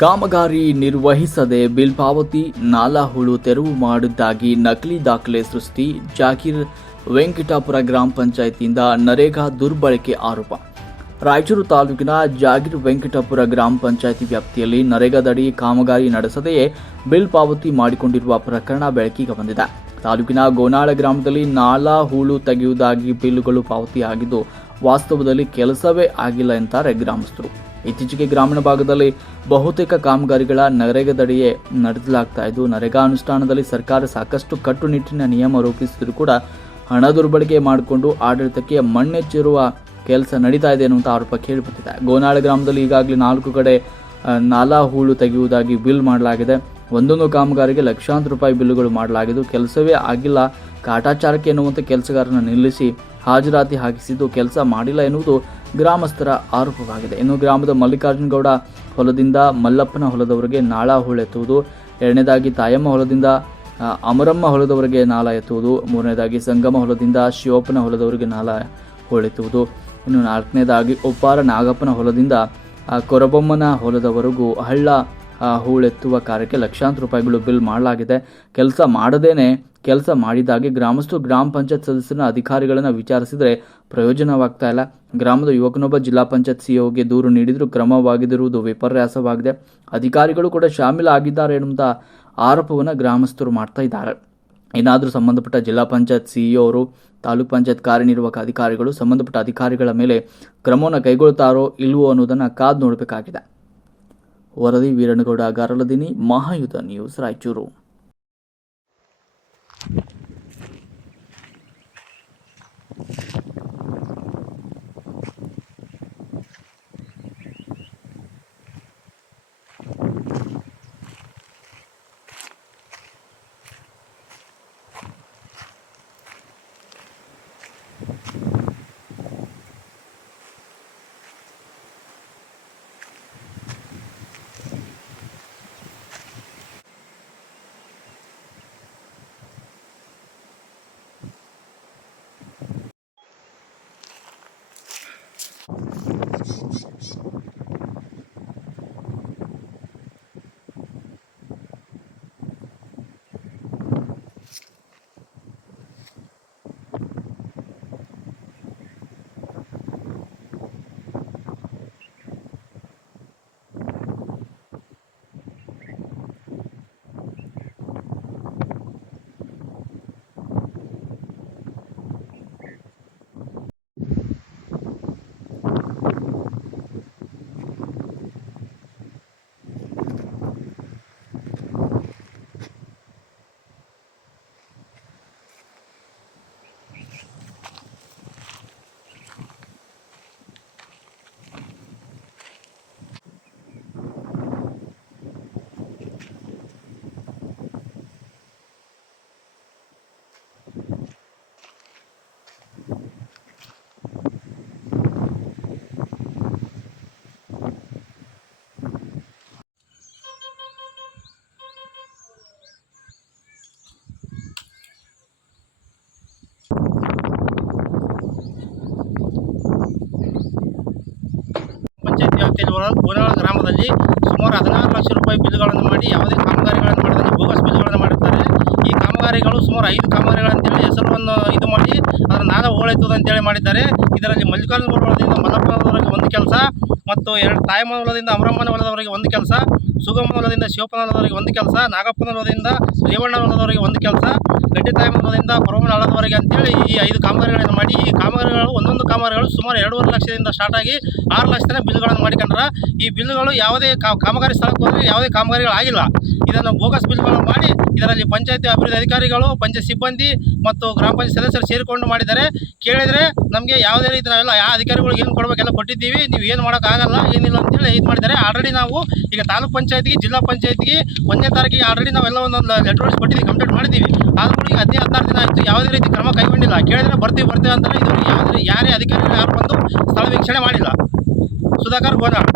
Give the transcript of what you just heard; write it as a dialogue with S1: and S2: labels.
S1: ಕಾಮಗಾರಿ ನಿರ್ವಹಿಸದೆ ಬಿಲ್ ಪಾವತಿ ನಾಲಾ ಹುಳು ತೆರವು ಮಾಡಿದ್ದಾಗಿ ನಕಲಿ ದಾಖಲೆ ಸೃಷ್ಟಿ, ಜಾಗೀರ್ ವೆಂಕಟಾಪುರ ಗ್ರಾಮ ಪಂಚಾಯತಿಯಿಂದ ನರೇಗಾ ದುರ್ಬಳಕೆ ಆರೋಪ. ರಾಯಚೂರು ತಾಲೂಕಿನ ಜಾಗೀರ್ ವೆಂಕಟಾಪುರ ಗ್ರಾಮ ಪಂಚಾಯತಿ ವ್ಯಾಪ್ತಿಯಲ್ಲಿ ನರೇಗಾದಡಿ ಕಾಮಗಾರಿ ನಡೆಸದೆಯೇ ಬಿಲ್ ಪಾವತಿ ಮಾಡಿಕೊಂಡಿರುವ ಪ್ರಕರಣ ಬೆಳಕಿಗೆ ಬಂದಿದೆ. ತಾಲೂಕಿನ ಗೋನಾಳ ಗ್ರಾಮದಲ್ಲಿ ನಾಲಾ ಹೂಳು ತೆಗೆಯುವುದಾಗಿ ಬಿಲ್ಗಳು ಪಾವತಿಯಾಗಿದ್ದು, ವಾಸ್ತವದಲ್ಲಿ ಕೆಲಸವೇ ಆಗಿಲ್ಲ ಎಂತಾರೆ ಗ್ರಾಮಸ್ಥರು. ಇತ್ತೀಚೆಗೆ ಗ್ರಾಮೀಣ ಭಾಗದಲ್ಲಿ ಬಹುತೇಕ ಕಾಮಗಾರಿಗಳ ನರೇಗದಡಿಯೇ ನಡೆಸಲಾಗ್ತಾ ಇದ್ದು, ನರೇಗಾ ಅನುಷ್ಠಾನದಲ್ಲಿ ಸರ್ಕಾರ ಸಾಕಷ್ಟು ಕಟ್ಟುನಿಟ್ಟಿನ ನಿಯಮ ರೂಪಿಸಿದರೂ ಕೂಡ ಹಣ ದುರ್ಬಳಕೆ ಮಾಡಿಕೊಂಡು ಆಡಳಿತಕ್ಕೆ ಮಣ್ಣೆಚ್ಚಿರುವ ಕೆಲಸ ನಡೀತಾ ಇದೆ ಅನ್ನುವಂಥ ಆರೋಪ ಕೇಳಿಬಂದಿದೆ. ಗೋನಾಳ ಗ್ರಾಮದಲ್ಲಿ ಈಗಾಗಲೇ ನಾಲ್ಕು ಕಡೆ ನಾಲಾ ಹೂಳು ತೆಗೆಯುವುದಾಗಿ ಬಿಲ್ ಮಾಡಲಾಗಿದೆ. ಒಂದೊಂದು ಕಾಮಗಾರಿಗೆ ಲಕ್ಷಾಂತರ ರೂಪಾಯಿ ಬಿಲ್ಲುಗಳು ಮಾಡಲಾಗಿದ್ದು, ಕೆಲಸವೇ ಆಗಿಲ್ಲ. ಕಾಟಾಚಾರಕ್ಕೆ ಎನ್ನುವಂಥ ಕೆಲಸಗಾರನ ನಿಲ್ಲಿಸಿ ಹಾಜರಾತಿ ಹಾಕಿಸಿದ್ದು ಕೆಲಸ ಮಾಡಿಲ್ಲ ಎನ್ನುವುದು ಗ್ರಾಮಸ್ಥರ ಆರೋಪವಾಗಿದೆ. ಇನ್ನು ಗ್ರಾಮದ ಮಲ್ಲಿಕಾರ್ಜುನಗೌಡ ಹೊಲದಿಂದ ಮಲ್ಲಪ್ಪನ ಹೊಲದವರೆಗೆ ನಾಳ ಹೂಳೆತ್ತುವುದು ಎರಡನೇದಾಗಿ ತಾಯಮ್ಮ ಹೊಲದಿಂದ ಅಮರಮ್ಮ ಹೊಲದವರೆಗೆ ನಾಲ ಎತ್ತುವುದು, ಮೂರನೇದಾಗಿ ಸಂಗಮ ಹೊಲದಿಂದ ಶಿವಪ್ಪನ ಹೊಲದವರೆಗೆ ನಾಲ ಹೋಳೆತ್ತುವುದು ಇನ್ನು ನಾಲ್ಕನೇದಾಗಿ ಒಪ್ಪಾರ ನಾಗಪ್ಪನ ಹೊಲದಿಂದ ಕೊರಬೊಮ್ಮನ ಹೊಲದವರೆಗೂ ಹಳ್ಳ ಹೂಳೆತ್ತುವ ಕಾರ್ಯಕ್ಕೆ ಲಕ್ಷಾಂತರ ರೂಪಾಯಿಗಳು ಬಿಲ್ ಮಾಡಲಾಗಿದೆ. ಕೆಲಸ ಮಾಡದೇನೆ ಕೆಲಸ ಮಾಡಿದಾಗೆ ಗ್ರಾಮಸ್ಥರು ಗ್ರಾಮ ಪಂಚಾಯತ್ ಸದಸ್ಯರನ್ನ ಅಧಿಕಾರಿಗಳನ್ನು ವಿಚಾರಿಸಿದರೆ ಪ್ರಯೋಜನವಾಗ್ತಾ ಇಲ್ಲ. ಗ್ರಾಮದ ಯುವಕನೊಬ್ಬ ಜಿಲ್ಲಾ ಪಂಚಾಯತ್ ಸಿಒಗೆ ದೂರು ನೀಡಿದರೂ ಕ್ರಮವಾಗಿದಿರುವುದು ವಿಪರ್ಯಾಸವಾಗಿದೆ. ಅಧಿಕಾರಿಗಳು ಕೂಡ ಶಾಮೀಲಾಗಿದ್ದಾರೆ ಎನ್ನುವಂಥ ಆರೋಪವನ್ನು ಗ್ರಾಮಸ್ಥರು ಮಾಡ್ತಾ ಇದ್ದಾರೆ. ಏನಾದರೂ ಸಂಬಂಧಪಟ್ಟ ಜಿಲ್ಲಾ ಪಂಚಾಯತ್ ಸಿಇಒ ಅವರು, ತಾಲೂಕ್ ಪಂಚಾಯತ್ ಕಾರ್ಯನಿರ್ವಾಹಕ ಅಧಿಕಾರಿಗಳು, ಸಂಬಂಧಪಟ್ಟ ಅಧಿಕಾರಿಗಳ ಮೇಲೆ ಕ್ರಮವನ್ನು ಕೈಗೊಳ್ತಾರೋ ಇಲ್ವೋ ಅನ್ನೋದನ್ನು ಕಾದು ನೋಡಬೇಕಾಗಿದೆ. ವರದಿ ವೀರನಗೌಡ ಗಾರಲದಿನಿ ಮಹಾಯುಧ ನ್ಯೂಸ್ ರಾಯಚೂರು.
S2: ವ್ಯಾಪ್ತಿಯಲ್ಲಿ ಗ್ರಾಮದಲ್ಲಿ ಸುಮಾರು ಹದಿನಾರು ಲಕ್ಷ ರೂಪಾಯಿ ಬಿಲ್ಗಳನ್ನು ಮಾಡಿ ಯಾವುದೇ ಕಾಮಗಾರಿಗಳನ್ನು ಮಾಡದಂತೆ ಬೋಗಸ್ ಬಿಲ್ಗಳನ್ನು ಮಾಡಿರ್ತಾರೆ. ಈ ಕಾಮಗಾರಿಗಳು ಸುಮಾರು ಐದು ಕಾಮಗಾರಿಗಳಂತೇಳಿ ಹೆಸರನ್ನು ಇದು ಮಾಡಿ ಅದರ ನಾಗ ಓಳೈತದ ಅಂತೇಳಿ ಮಾಡಿದ್ದಾರೆ. ಇದರಲ್ಲಿ ಮಲ್ಲಿಕಾರ್ಜುನ ಮಲಪ್ಪನವರಿಗೆ ಒಂದು ಕೆಲಸ ಮತ್ತು ಎರಡು ತಾಯಮ್ಮನ ಹೊಲದಿಂದ ಅಮರಮ್ಮನ ಹೊಲದವರೆಗೆ ಒಂದು ಕೆಲಸ. ಸುಗಮ ಹೊಲದಿಂದ ಶಿವಪ್ಪನ ಹೊಲದವರೆಗೆ ಒಂದು ಕೆಲಸ ನಾಗಪ್ಪನ ಹೊಲದಿಂದ ರೇವಣ್ಣ ಹೊಲದವರೆಗೆ ಒಂದು ಕೆಲಸ, ಗಡ್ಡೆ ತಾಯಮ್ಮನ ಹೊಲದಿಂದ ಕೊರವನ ಹಳ್ಳದವರೆಗೆ ಅಂತೇಳಿ ಈ ಐದು ಕಾಮಗಾರಿಗಳನ್ನು ಮಾಡಿ, ಈ ಕಾಮಗಾರಿಗಳು, ಒಂದೊಂದು ಕಾಮಗಾರಿಗಳು ಸುಮಾರು ಎರಡೂವರೆ ಲಕ್ಷದಿಂದ ಸ್ಟಾರ್ಟ್ ಆಗಿ ಆರು ಲಕ್ಷ ತನಕ ಬಿಲ್ಗಳನ್ನು ಮಾಡಿಕೊಂಡ್ರ. ಈ ಬಿಲ್ಗಳು ಯಾವುದೇ ಕಾಮಗಾರಿ ಸ್ಥಳಕ್ಕೆ ಹೋದರೆ ಯಾವುದೇ ಕಾಮಗಾರಿಗಳು ಆಗಿಲ್ಲ. ಇದನ್ನು ಬೋಗಸ್ ಬಿಲ್ಗಳನ್ನು ಮಾಡಿ ಇದರಲ್ಲಿ ಪಂಚಾಯತಿ ಅಭಿವೃದ್ಧಿ ಅಧಿಕಾರಿಗಳು, ಪಂಚಾಯತ್ ಸಿಬ್ಬಂದಿ ಮತ್ತು ಗ್ರಾಮ ಪಂಚಾಯತ್ ಸದಸ್ಯರು ಸೇರಿಕೊಂಡು ಮಾಡಿದ್ದಾರೆ ಕೇಳಿದರೆ ನಮಗೆ ಯಾವುದೇ ರೀತಿ ನಾವೆಲ್ಲ ಯಾವ ಅಧಿಕಾರಿಗಳಿಗೆ ಏನು ಕೊಡಬೇಕೆಲ್ಲ ಕೊಟ್ಟಿದ್ದೀವಿ ನೀವು ಏನು ಮಾಡೋಕ್ಕಾಗಲ್ಲ, ಏನಿಲ್ಲ ಅಂತೇಳಿ ಇದು ಮಾಡಿದ್ದಾರೆ ಆಲ್ರೆಡಿ ನಾವು ಈಗ ತಾಲೂಕ್ ಪಂಚಾಯತ್ಗೆ, ಜಿಲ್ಲಾ ಪಂಚಾಯತ್ಗೆ ಒಂದನೇ ತಾರೀಕಿಗೆ ಆಲ್ರೆಡಿ ನಾವೆಲ್ಲ ಒಂದೊಂದು ಲೆಟರ್ ಕೊಟ್ಟಿದ್ದೀವಿ ಕಂಪ್ಲೀಟ್ ಮಾಡಿದ್ದೀವಿ. ಆದ್ರೂ ಈಗ ಹದಿನೈದು, ಹದಿನಾರು ದಿನ ಆಯಿತು, ಯಾವುದೇ ರೀತಿ ಕ್ರಮ ಕೈಗೊಂಡಿಲ್ಲ. ಕೇಳಿದ್ರೆ ಬರ್ತೀವಿ ಬರ್ತೀವಿ ಅಂತಾರೆ. ಇದು ಯಾವುದೇ, ಯಾರೇ ಅಧಿಕಾರಿಗಳು ಯಾರು ಬಂದು ಸ್ಥಳ ವೀಕ್ಷಣೆ ಮಾಡಿಲ್ಲ. ಸುಧಾಕರ್ ಗೋನಾಳ್